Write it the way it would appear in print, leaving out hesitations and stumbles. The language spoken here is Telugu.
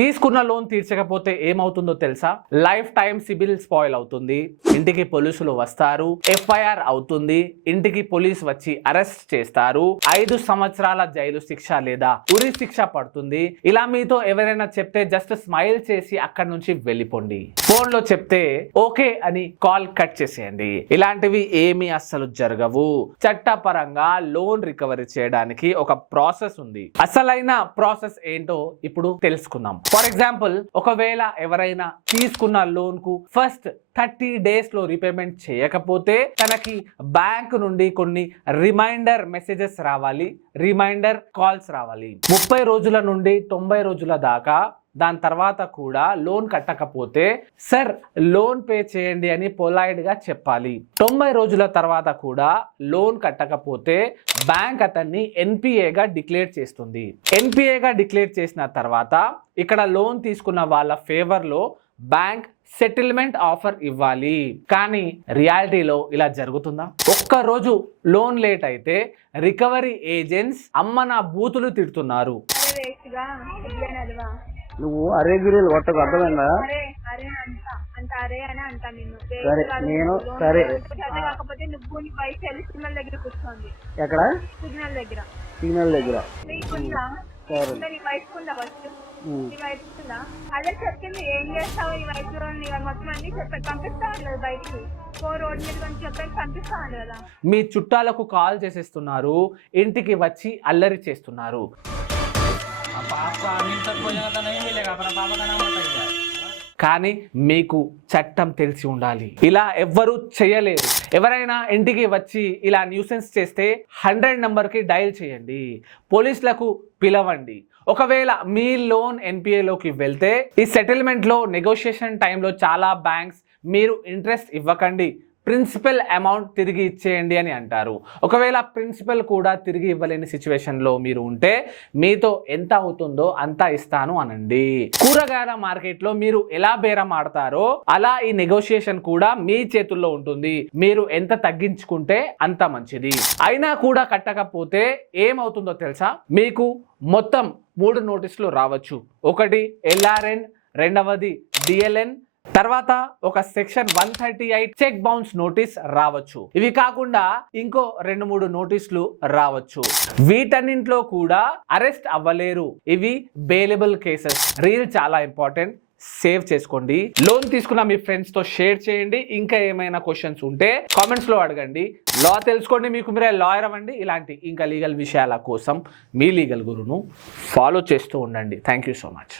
తీసుకున్న లోన్ తీర్చకపోతే ఏమవుతుందో తెలుసా? లైఫ్ టైం సిబిల్ స్పాయిల్ అవుతుంది, ఇంటికి పోలీసులు వస్తారు, ఎఫ్ఐఆర్ అవుతుంది, ఇంటికి పోలీస్ వచ్చి అరెస్ట్ చేస్తారు, 5 సంవత్సరాల జైలు శిక్ష లేదా ఉరి శిక్ష పడుతుంది. ఇలా మీతో ఎవరైనా చెప్తే జస్ట్ స్మైల్ చేసి అక్కడి నుంచి వెళ్ళిపోండి. ఫోన్ లో చెప్తే ఓకే అని కాల్ కట్ చేసేయండి. ఇలాంటివి ఏమీ అస్సలు జరగవు. చట్టపరంగా లోన్ రికవరీ చేయడానికి ఒక ప్రాసెస్ ఉంది. అసలైన ప్రాసెస్ ఏంటో ఇప్పుడు తెలుసుకుందాం. ఫర్ ఎగ్జాంపుల్, ఒకవేళ ఎవరైనా తీసుకున్న లోన్ కు ఫస్ట్ 30 days లో రీపేమెంట్ చేయకపోతే తనకి బ్యాంక్ నుండి కొన్ని రిమైండర్ మెసేజెస్ రావాలి, రిమైండర్ కాల్స్ రావాలి. 30 రోజుల నుండి 90 రోజుల దాకా. దాని తర్వాత కూడా లోన్ కట్టకపోతే సార్ లోన్ పే చేయండి అని పొలైట్ గా చెప్పాలి. 90 రోజుల తర్వాత కూడా లోన్ కట్టకపోతే బ్యాంక్ అతన్ని ఎన్పిఏగా డిక్లేర్ చేస్తుంది. ఎన్పిఏగా డిక్లేర్ చేసిన తర్వాత ఇక్కడ లోన్ తీసుకున్న వాళ్ళ ఫేవర్ లో బ్యాంక్ సెటిల్మెంట్ ఆఫర్ ఇవ్వాలి. కానీ రియాలిటీలో ఇలా జరుగుతుందా? ఒక్కరోజు లోన్ లేట్ అయితే రికవరీ ఏజెంట్స్ అమ్మ నా బూతులు తిడుతున్నారు. నువ్వు అరే గిరీలు కొట్టకు, అర్థమైందా? సరే నేను సరే ఎక్కడ సిగ్నల్ దగ్గర అదే చెప్పింది. ఏం చేస్తావు ఈ వయసులో మొత్తం అన్ని చెప్పారు, పంపిస్తాను బయటికి. రోడ్ మీద చెప్పేసి పంపిస్తాను కదా. మీ చుట్టాలకు కాల్ చేసేస్తున్నారు, ఇంటికి వచ్చి అల్లరి చేస్తున్నారు. కానీ మీకు చట్టం తెలిసి ఉండాలి. ఇలా ఎవ్వరూ చేయలేరు. ఎవరైనా ఇంటికి వచ్చి ఇలా న్యూసెన్స్ చేస్తే 100 నెంబర్కి డయల్ చేయండి, పోలీసులకు పిలవండి. ఒకవేళ మీ లోన్ ఎన్పిఏలోకి వెళ్తే ఈ సెటిల్మెంట్లో నెగోషియేషన్ టైంలో చాలా బ్యాంక్స్ మీరు ఇంట్రెస్ట్ ఇవ్వకండి, ప్రిన్సిపల్ అమౌంట్ తిరిగి ఇచ్చేయండి అని అంటారు. ఒకవేళ ప్రిన్సిపల్ కూడా తిరిగి ఇవ్వలేని సిచ్యువేషన్లో మీరు ఉంటే మీతో ఎంత అవుతుందో అంతా ఇస్తాను అనండి. కూరగాయల మార్కెట్లో మీరు ఎలా బేరం ఆడతారో అలా ఈ నెగోషియేషన్ కూడా మీ చేతుల్లో ఉంటుంది. మీరు ఎంత తగ్గించుకుంటే అంత మంచిది. అయినా కూడా కట్టకపోతే ఏమవుతుందో తెలుసా? మీకు మొత్తం 3 నోటీసులు రావచ్చు. ఒకటి ఎల్ఆర్ఎన్, రెండవది డిఎల్ఎన్, తర్వాత ఒక సెక్షన్ 138 చెక్ బౌన్స్ నోటీస్ రావచ్చు. ఇవి కాకుండా ఇంకో 2-3 నోటీసులు రావచ్చు. వీటన్నింటిలో కూడా అరెస్ట్ అవ్వలేరు. ఇవి బెయిలబుల్ కేసెస్. రీల్ చాలా ఇంపార్టెంట్, సేవ్ చేసుకోండి. లోన్ తీసుకున్న మీ ఫ్రెండ్స్ తో షేర్ చేయండి. ఇంకా ఏమైనా క్వశ్చన్స్ ఉంటే కామెంట్స్ లో అడగండి. లా తెలుసుకోండి, మీకు మీరే లాయర్ అవ్వండి. ఇలాంటి ఇంకా లీగల్ విషయాల కోసం మీ లీగల్ గురును ఫాలో చేస్తూ ఉండండి. Thank you so much.